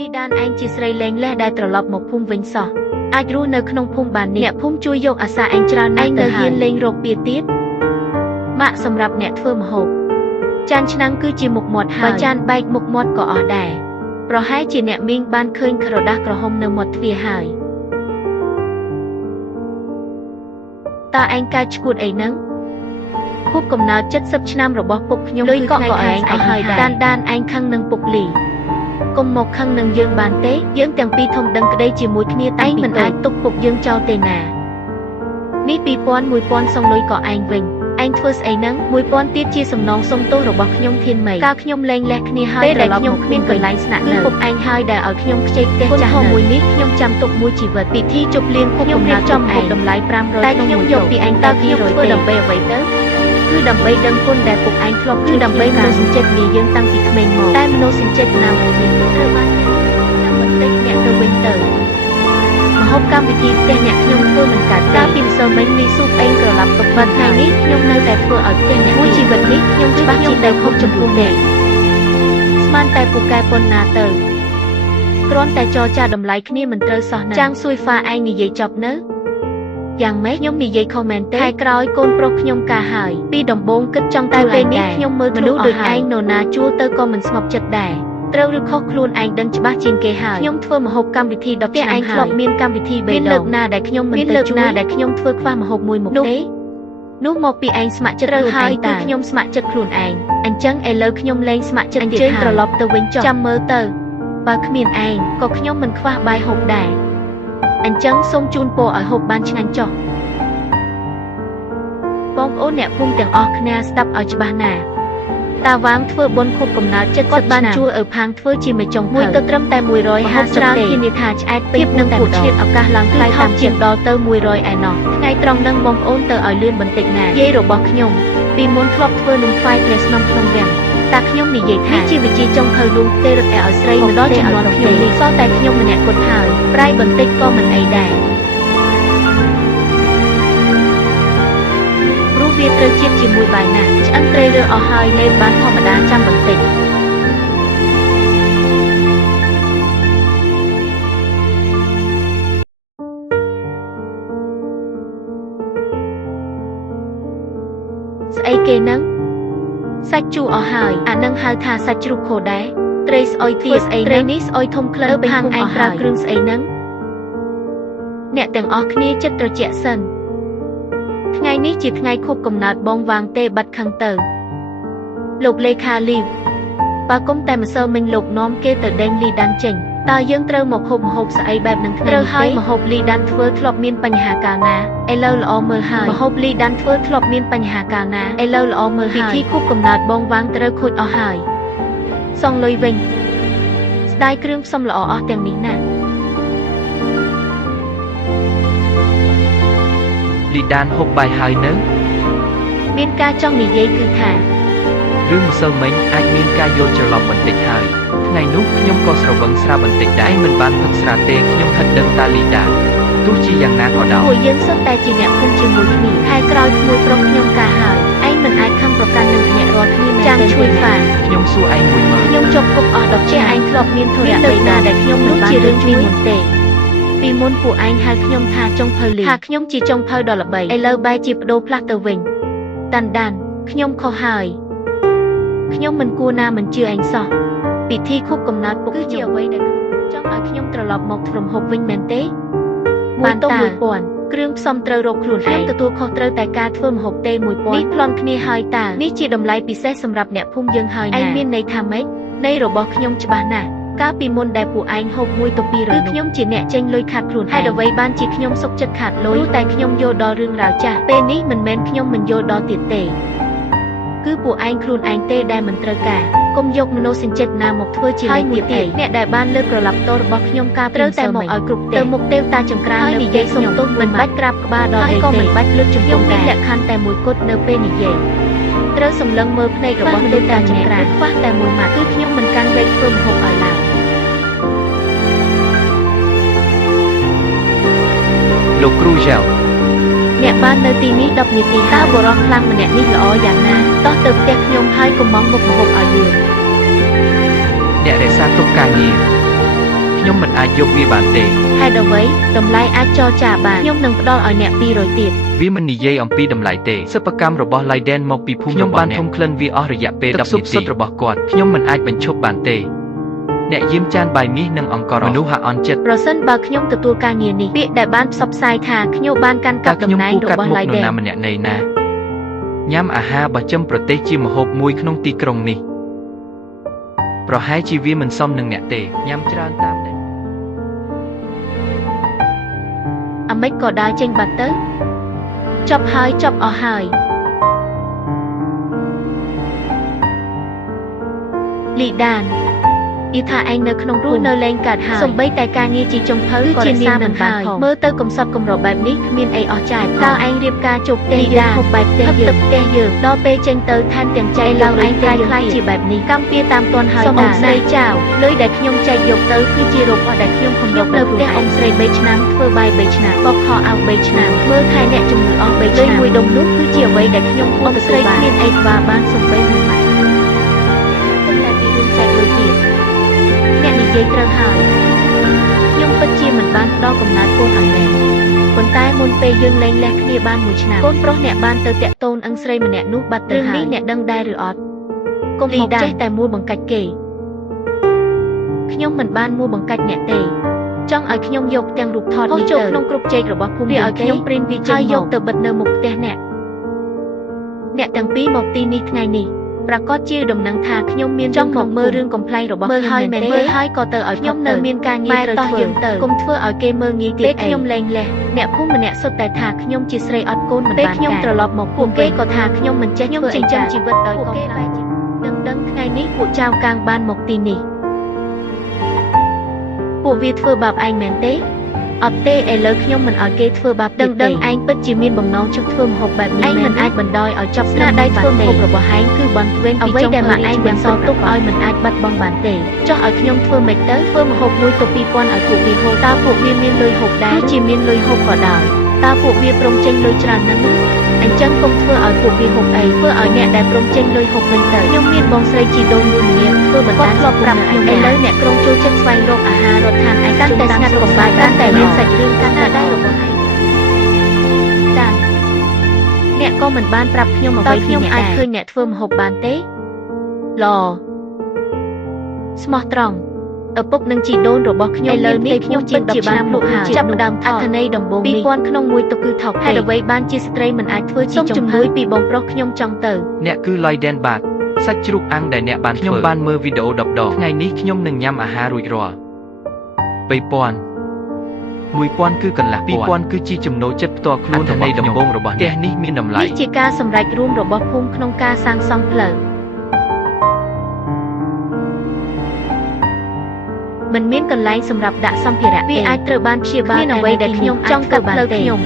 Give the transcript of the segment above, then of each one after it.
លីដានឯងជាស្រីលែងលះដែលត្រឡប់មកភូមិវិញសោះអាចរស់នៅក្នុងភូមិបាននេះអ្នកភូមិជួយយកអាសាឯងច្រើនណាស់ទៅហ៊ានលេងរកពៀទៀតម៉ាក់សម្រាប់អ្នកធ្វើម្ហូបចានឆ្នាំងគឺជាមុខមាត់ហើយបើចានបែកមុខមាត់ក៏អស់ដែរប្រហែលជាអ្នកមីងបានឃើញក្រដាស់ក្រហមនៅមាត់ទ្វារហើយតើឯងកើតឈួតអីហ្នឹងខួបកំណើត70ឆ្នាំរបស់ពុកខ្ញុំគឺថ្ងៃឯងអស់ហើយដានឯងខឹងនឹងពុកលីកុំមកខឹងនឹងយើងបានទេយើងទាំងពីរធំដឹងក្តីជាមួយគ្នាតែមិនអាចទុកពុកយើងចោលទេណានេះ1000 សងលុយក៏ឯងវិញឯងធ្វើស្អីហ្នឹង1000ទៀតជាសំណងសុំទោសរបស់ខ្ញុំធានមីកាលខ្ញុំលែងលះគ្នាហើយពេលដែលខ្ញុំគ្មានកន្លែងស្នាក់នៅពុកឯងហើយដែលឲ្យខ្ញុំខ្ចីផ្ទះចាស់មួយនេះខ្ញុំចាំទុកមួយជីវិតពិធីជប់លៀងខុបកំណត់ចំហូបតម្លៃ500តែខ្ញុំយកពីឯងតើខ្ញុំធ្វើដើម្បីអ្វីទៅគឺដើម្បីដឹងគុណដែលពុកឯងធ្លាប់គឺដើម្បីមនោសញ្ចេតនាយើងតាំងពីក្មេងមកតែមនោសញ្ចេតនាមួយនេះត្រូវបានចាំបន្តិចអ្នកទៅវិញទៅម្ហូបកម្មវិធីផ្ទះអ្នកខ្ញុំធ្វើមិនកើតកាលពីម្សិលមិញនេះស៊ូបអេងក្រឡាប់ទុកបាត់ថ្ងៃនេះខ្ញុំនៅតែធ្វើឲ្យផ្ទះអ្នកមួយជីវិតនេះខ្ញុំច្បាស់ជាតែខុសចំពោះទេស្មានតែពូកែប៉ុណ្ណាទៅគ្រាន់តែចរចាតម្លៃគ្នាមិនត្រូវសោះណាចាំងស៊ុយហ្វាឯងនិយាយចប់នៅយ៉ាងម៉េចខ្ញុំនិយាយខុសមែនទេខែក្រោយកូនប្រុសខ្ញុំការហើយពីដំបូងគិតចង់តែពេលនេះខ្ញុំមើលមនុស្សដូចឯងនរណាជួលទៅក៏មិនស្ងប់ចិត្តដែរត្រូវឬខុសខ្លួនឯងដឹងច្បាស់ជាងគេហើយខ្ញុំធ្វើម្ហូបកម្មវិធី10ឆ្នាំហើយឯងធ្លាប់មានកម្មវិធី3ដងមានលើកណាដែលខ្ញុំមិនទៅជួយដែលខ្ញុំធ្វើខ្វះម្ហូបមួយមុខទេនោះមកពីឯងស្ម័គ្រចិត្តត្រូវហើយគឺខ្ញុំស្ម័គ្រចិត្តខ្លួនឯងអញ្ចឹងឥឡូវខ្ញុំលែងស្ម័គ្រចិត្តទៀតហើយត្រឡប់ទៅវិញចុះចាំមើលទៅបើគ្មានឯងក៏ខ្ញុំមិនខ្វះបាយហូបដែរអញ្ចឹងសូមជូនពរឲ្យហូបបានឆ្ងាញ់ចុះបងប្អូនអ្នកភូមិទាំងអស់គ្នាស្ដាប់ឲ្យច្បាស់ណាតាវាងធ្វើបុណ្យខួបកំណើត70បានជួយឲ្យផាងធ្វើជាមេចុងមួយទៅត្រឹមតែ150ច្រើនធានាថាឆ្អែតពេកនឹងពុតឆ្លៀតឱកាសឡើងថ្លៃតាមជាងដល់ទៅ100ឯណោះថ្ងៃត្រង់នឹងបងប្អូនទៅឲ្យលឿនបន្តិចណាយាយរបស់ខ្ញុំពីមុនធ្លាប់ធ្វើនំថ្វាយព្រះស្នំក្នុងវាំងតាខ្ញុំនិយាយថាជាវិជាចុងភៅលួងទេរត់ឲ្យស្រីមកដល់ចំនួនខ្ញុំនេះសោះតែខ្ញុំម្នាក់គត់ហើយប្រៃបន្តិចក៏មិនអីដែរវាត្រូវជាតិជាមួយបាយណាឆ្អឹងត្រីរើអស់ហើយលេបបានធម្មតាចាំបន្តិចស្អីគេនឹងសាច់ជូរអស់ហើយអានឹងហៅថាសាច់ជ្រូកខូដែរត្រីស្អុយទៀតស្អីត្រីនេះស្អុយធំក្លិនខាងឯងប្រើគ្រឿងស្អីនឹងអ្នកទាំងអស់គ្នាចិត្តត្រជាក់សិនថ្ងៃនេះជាថ្ងៃខួបកំណើតបងវាងទេបាត់ខឹងទៅលោកលេខាលីវបើគុំតែម្សិលមិញលោកនាំគេទៅដេញលីដានចេញតើយើងត្រូវមកហូបម្ហូបស្អីបែបនឹងត្រូវហើយម្ហូបលីដានធ្វើធ្លាប់មានបញ្ហាកាលណាឥឡូវល្អមើលហើយម្ហូបលីដានធ្វើធ្លាប់មានបញ្ហាកាលណាឥឡូវល្អមើលហើយពិធីខួបកំណើតបងវាងត្រូវខូចអស់ហើយសងលុយវិញស្ដាយគ្រឿងផ្សំល្អអស់ទាំងនេះណាលីដានហូបបាយហើយនៅមានការចង់និយាយគឺថារឿងម្សិលមិញអាចមានការយល់ច្រឡំបន្តិចហើយថ្ងៃនោះខ្ញុំក៏ស្រវឹងស្រាបន្តិចដែរមិនបានផឹកស្រាទេខ្ញុំហិតដឹងតាលីដាទោះជាយ៉ាងណាក៏ដោយពួកយើងសុទ្ធតែជាអ្នកភូមិជាមួយគ្នាខែក្រោយក្មួយប្រុសខ្ញុំការហើយឯងមិនអាចខំប្រកាន់នឹងអ្នករាល់គ្នាមែនទេចាំជួយហ្វាខ្ញុំសួរឯងមួយមើលខ្ញុំជាប់គុកអស់10ជាឯងធ្លាប់មានធរៈបីណាដែលខ្ញុំនោះជារឿងពីមុនទេពីមុនពួកឯងហៅខ្ញុំថាចុងភៅលីថាខ្ញុំជាចុងភៅដ៏ល្បីឥឡូវបែរជាបដូរផ្លាស់ទៅវិញដានខ្ញុំខុសហើយខ្ញុំមិនគួរណាមិនជឿឯងសោះពិធីខួបកំណើតពុកគឺជាអ្វីដែលចង់ឲ្យខ្ញុំត្រឡប់មកធ្វើម្ហូបវិញមែនទេបានតើ1000គ្រឿងផ្សំត្រូវរកខ្លួនឯងទទួលខុសត្រូវតែការធ្វើម្ហូបទេ1000នេះប្លន់គ្នាហើយតើនេះជាតម្លៃពិសេសសម្រាប់អ្នកភូមិយើងហើយណាឯងមានន័យថាម៉េចន័យរបស់ខ្ញុំច្បាស់ណាស់កាលពីមុនដែលពួកឯងហូប1ទៅ2គឺខ្ញុំជាអ្នកចេញលុយខាត់ខ្លួនហេតុអ្វីបានជាខ្ញុំសុកចិត្តខាត់លុយតែខ្ញុំយល់ដល់រឿងរ៉ាវចាស់ពេលនេះមិនមែនខ្ញុំមិនយល់ដល់ទៀតទេគឺពួកឯងខ្លួនឯងទេដែលមិនត្រូវការកុំយកមនោសញ្ចេតនាមកធ្វើជាលេខទៀតទេអ្នកដែលបានលើកក្រឡាប់តោរបស់ខ្ញុំការត្រូវតែមកឲ្យគ្រប់ទៅមុខទេវតាចង្ក្រាននៅនិយាយសុំទោសមិនបាច់ក្រាបក្បាលដល់ទេក៏មិនបាច់លើកជង្គង់ដែរលក្ខខណ្ឌតែមួយគត់នៅពេលនិយាយត្រូវសម្លឹងមើលភ្នែករបស់ទេវតាចង្ក្រានខ្វះតែមួយម៉ាត់គឺខ្ញុំមិនកាន់វែកធ្វើម្ហូបឲ្យឡើយលោកគ្រូយ៉ៅអ្នកបាននៅទីនេះ10នាទីតើបរិសុទ្ធខ្លាំងម្នាក់នេះល្អយ៉ាងណាតោះទៅផ្ទះខ្ញុំហើយកុំមកមុខម្ហូបឲ្យលឿនអ្នករក្សាទុកការងារ ខ្ញុំមិនអាចយកវាបានទេ ហេតុអ្វីតម្លៃអាចចរចាបានខ្ញុំនឹងផ្ដល់ឲ្យអ្នក200ទៀត វាមិននិយាយអំពីតម្លៃទេសិប្បកម្មរបស់ Leiden មកពីភូមិខ្ញុំបានធំក្លិនវាអស់រយៈពេល10នាទីរបស់គាត់ខ្ញុំមិនអាចបញ្ឈប់បានទេអ្នកយាមចានបាយមាសនិងអង្ករមនុស្សហាអន់ចិត្ត ប្រសិនបើខ្ញុំទទួលការងារនេះពាក្យដែលបានផ្សព្វផ្សាយថាខ្ញុំបានកាន់កាប់តំណែងរបស់ Leiden ណាម្នាក់ណីណាញ៉ាំអាហារបស្ចិមប្រទេសជាម្ហូបមួយក្នុងទីក្រុងនេះប្រហែលជាវាមិនសមនឹងអ្នកទេញ៉ាំច្រើនតាមដែរ អាមេចក៏ដើរចេញបាត់ទៅចប់ហើយចប់អស់ហើយលីដានយីថាឯងនៅក្នុងរស់នៅលែងកាត់ហើយសំបីតែការងារជាចុងភៅក៏រក្សាមិនបានផងមើលទៅកំសត់កំរបែបនេះគ្មានអីអស់ចាយតើឯងរៀបការជោគផ្ទះយើងហូបបែបផ្ទះយើងផ្ទះយើងដល់ពេលចេញទៅថែមទាំងចែកឡើងឯងកាយខ្លាយជាបែបនេះកម្មពៀតាមទាន់ហើយអ៊ំស្រីចៅលុយដែលខ្ញុំចែកយកទៅគឺជារូបអស់ដែលខ្ញុំខំរកនៅផ្ទះអ៊ំស្រី3ឆ្នាំធ្វើបាយ3ឆ្នាំបោកខោអាវ3ឆ្នាំមើលថែអ្នកជំងឺអស់3ឆ្នាំមួយដុំនោះគឺជាអ្វីដែលខ្ញុំអ៊ំស្រីគ្មានអីក្បាលបានសំបីមួយម៉ែតែពីរឿងចែកលុយទៀតអ្នកនិយាយត្រូវហើយខ្ញុំពិតជាមិនបានផ្ដល់កំណត់កូនឲ្យមែនប៉ុន្តែមុនពេលយើងលែងលះគ្នាបាន1ឆ្នាំកូនប្រុសអ្នកបានទៅតាក់ទងអឹងស្រីម្នាក់នោះបាត់ទៅហើយនេះអ្នកដឹងដែរឬអត់កុំមកចេះតែមួលបង្កាច់គេខ្ញុំមិនបានមួលបង្កាច់អ្នកទេចង់ឲ្យខ្ញុំយកទាំងរូបថតនេះទៅក្នុងគ្រប់ជែករបស់ភូមិវាឲ្យខ្ញុំព្រិនវាចេញយកទៅបិទនៅមុខផ្ទះអ្នកទាំងពីរមកទីនេះថ្ងៃនេះប្រកាសជាដំណឹងថាខ្ញុំមានចង់មកមើលរឿងកំ pl ែងរបស់ខ្ញុំមែនទេមើលហើយក៏ទៅឲ្យខ្ញុំនៅមានការងារត្រូវធ្វើកុំធ្វើឲ្យគេមើលងាយទៀតខ្ញុំលែងលះអ្នកភូមិម្នាក់សុទ្ធតែថាខ្ញុំជាស្រីអត់កូនមិនបានខ្ញុំត្រឡប់មកពួកគេក៏ថាខ្ញុំមិនចេះធ្វើចិញ្ចឹមជីវិតដោយកូនដែរដឹងថ្ងៃនេះពួកចៅកាងបានមកទីនេះពួកវាធ្វើបាបឯងមែនទេអត់ទេឥឡូវខ្ញុំមិនឲ្យគេធ្វើបាបដឹងឯងពិតជាមានបំណងចង់ធ្វើម្ហូបបែបនេះឯងមិនអាចបណ្ដោយឲ្យចាប់ស្នាដៃធ្វើម្ហូបរបស់ឯងគឺបន់ទ្វេនពីចុងដែលមកឯងបន្សល់ទុកឲ្យមិនអាចបាត់បង់បានទេចុះឲ្យខ្ញុំធ្វើមិនទៅធ្វើម្ហូបមួយទៅ2000ឲ្យពួកវាហូបតើពួកវាមានលុយហូបដែរជាមានលុយហូបក៏ដោយតើពួកវាព្រមចេញលុយច្រើនណាស់អញ្ចឹងកុំធ្វើឲ្យពួកវាហូបអីធ្វើឲ្យអ្នកដែលព្រមចេញលុយហូបវិញទៅខ្ញុំមានបងស្រីជីដូនមួយម្នាក់ធ្វើបណ្ដាធ្លាប់ប្រាប់ខ្ញុំឥឡូវអ្នកក្រុងចូលចិត្តស្វែងរកអាហាររដ្ឋានឯងកាន់តែស្ងាត់កំបាយកាន់តែមានសាច់រឿងកាន់តែដែររបស់ឯងតាអ្នកក៏មិនបានប្រាប់ខ្ញុំអ្វីខ្ញុំអាចឃើញអ្នកធ្វើម្ហូបបានទេឡស្មោះត្រង់ឪពុកនិងជីដូនរបស់ខ្ញុំឥឡូវនេះខ្ញុំជា10ឆ្នាំលោកហើយចាប់ផ្ដើមអត្ថន័យដំបូងនេះ2000ក្នុងមួយទុកគឺថោកហេតុអ្វីបានជាស្ត្រីមិនអាចធ្វើជាជំនួយពីបងប្រុសខ្ញុំចង់ទៅអ្នកគឺ Leiden បាទសាច់ជ្រូកអាំងដែលអ្នកបានធ្វើខ្ញុំបានមើលវីដេអូ10ដងថ្ងៃនេះខ្ញុំនឹងញ៉ាំអាហាររួចរាល់2000 1000គឺកន្លះ2000គឺជាចំណូលចិត្តផ្ទាល់ខ្លួនរបស់ខ្ញុំដំបូងរបស់ផ្ទះនេះមានតម្លៃនេះជាការសម្រេចរួមរបស់ភូមិក្នុងការសាងសង់ផ្លូវមិនមានកន្លែងសម្រាប់ដាក់សម្ភារៈវាអាចត្រូវបានព្យាបាលអ្វីដែលខ្ញុំចង់ទៅផ្លូវខ្ញុំ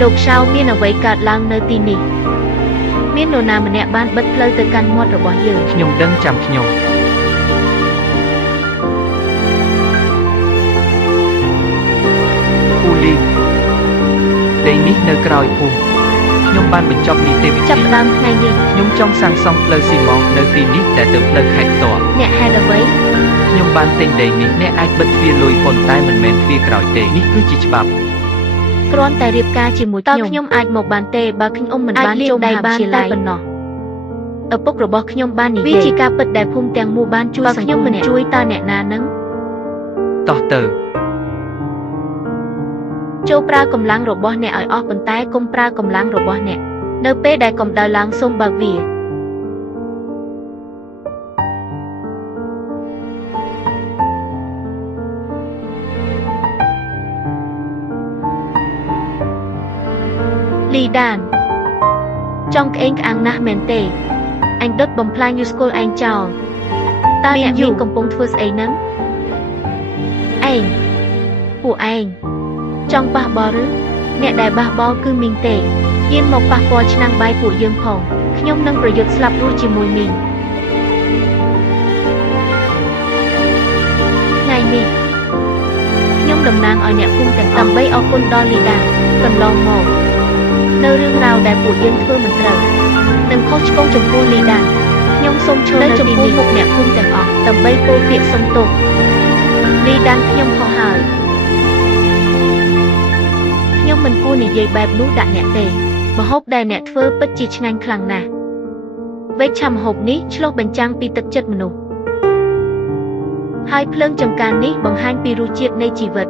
លោកឆៅមានអ្វីកើតឡើងនៅទីនេះមាននរណាម្នាក់បានបិទផ្លូវទៅកាន់មាត់របស់យើងខ្ញុំដឹងចាំខ្ញុំពូលីដីនេះនៅក្រោយភូមិខ្ញុំបានបញ្ចប់នីតិវិធីចាប់ផ្ដើមថ្ងៃនេះខ្ញុំចង់សាងសង់ផ្លូវស៊ីម៉ងត៍នៅទីនេះដែលទៅផ្លូវខេត្តផ្ទាល់អ្នកហេតុអ្វីខ្ញុំបានទិញដីនេះអ្នកអាចបិទទ្វារលុយប៉ុន្តែមិនមែនទ្វារក្រោយទេនេះគឺជាច្បាប់គ្រាន់តែរៀបការជាមួយខ្ញុំអាចមកបានទេបើខ្ញុំមិនបានចូលដៃបានតែប៉ុណ្ណោះឪពុករបស់ខ្ញុំបាននិយាយវាជាការពិតដែលភូមិទាំងមូលបានជួយសង្គមខ្ញុំមិនជួយតើអ្នកណានឹងតោះទៅចូលប្រើកម្លាំងរបស់អ្នកឲ្យអស់ប៉ុន្តែកុំប្រើកម្លាំងរបស់អ្នកនៅពេលដែលកម្ដៅឡើងសូមបើកវាលីដានចង់ក្អេងក្អាងណាស់មែនទេអញដុតបំផ្លាញយូស្គលឯងចោលតើអ្នកមានកំពុងធ្វើស្អីហ្នឹងឯងពួកឯងចង់ប៉ះបោះឬអ្នកដែលបះបោគឺមីងទេយានមកប៉ះពាល់ឆ្នាំងបាយពួកយើងផងខ្ញុំនឹងប្រយុទ្ធស្លាប់រស់ជាមួយមីងថ្ងៃនេះខ្ញុំតំណាងឲ្យអ្នកភូមិទាំងដើម្បីអរគុណដល់លីដាកន្លងមកនៅរឿងរ៉ាវដែលពួកយើងធ្វើមិនត្រូវនិងខុសឆ្គងចំពោះលីដា ខ្ញុំសូមឈរនៅចំពោះមុខអ្នកភូមិទាំងអស់ដើម្បីពោលពាក្យសុំទោសលីដានខ្ញុំខុសហើយខ្ញុំមិនគួរនិយាយបែបនោះដាក់អ្នកទេម្ហូបដែលអ្នកធ្វើពិតជាឆ្ងាញ់ខ្លាំងណាស់វេចឆាម្ហូបនេះឆ្លុះបញ្ចាំងពីទឹកចិត្តមនុស្សហើយភ្លើងចម្ការនេះបង្ហាញពីរសជាតិនៃជីវិត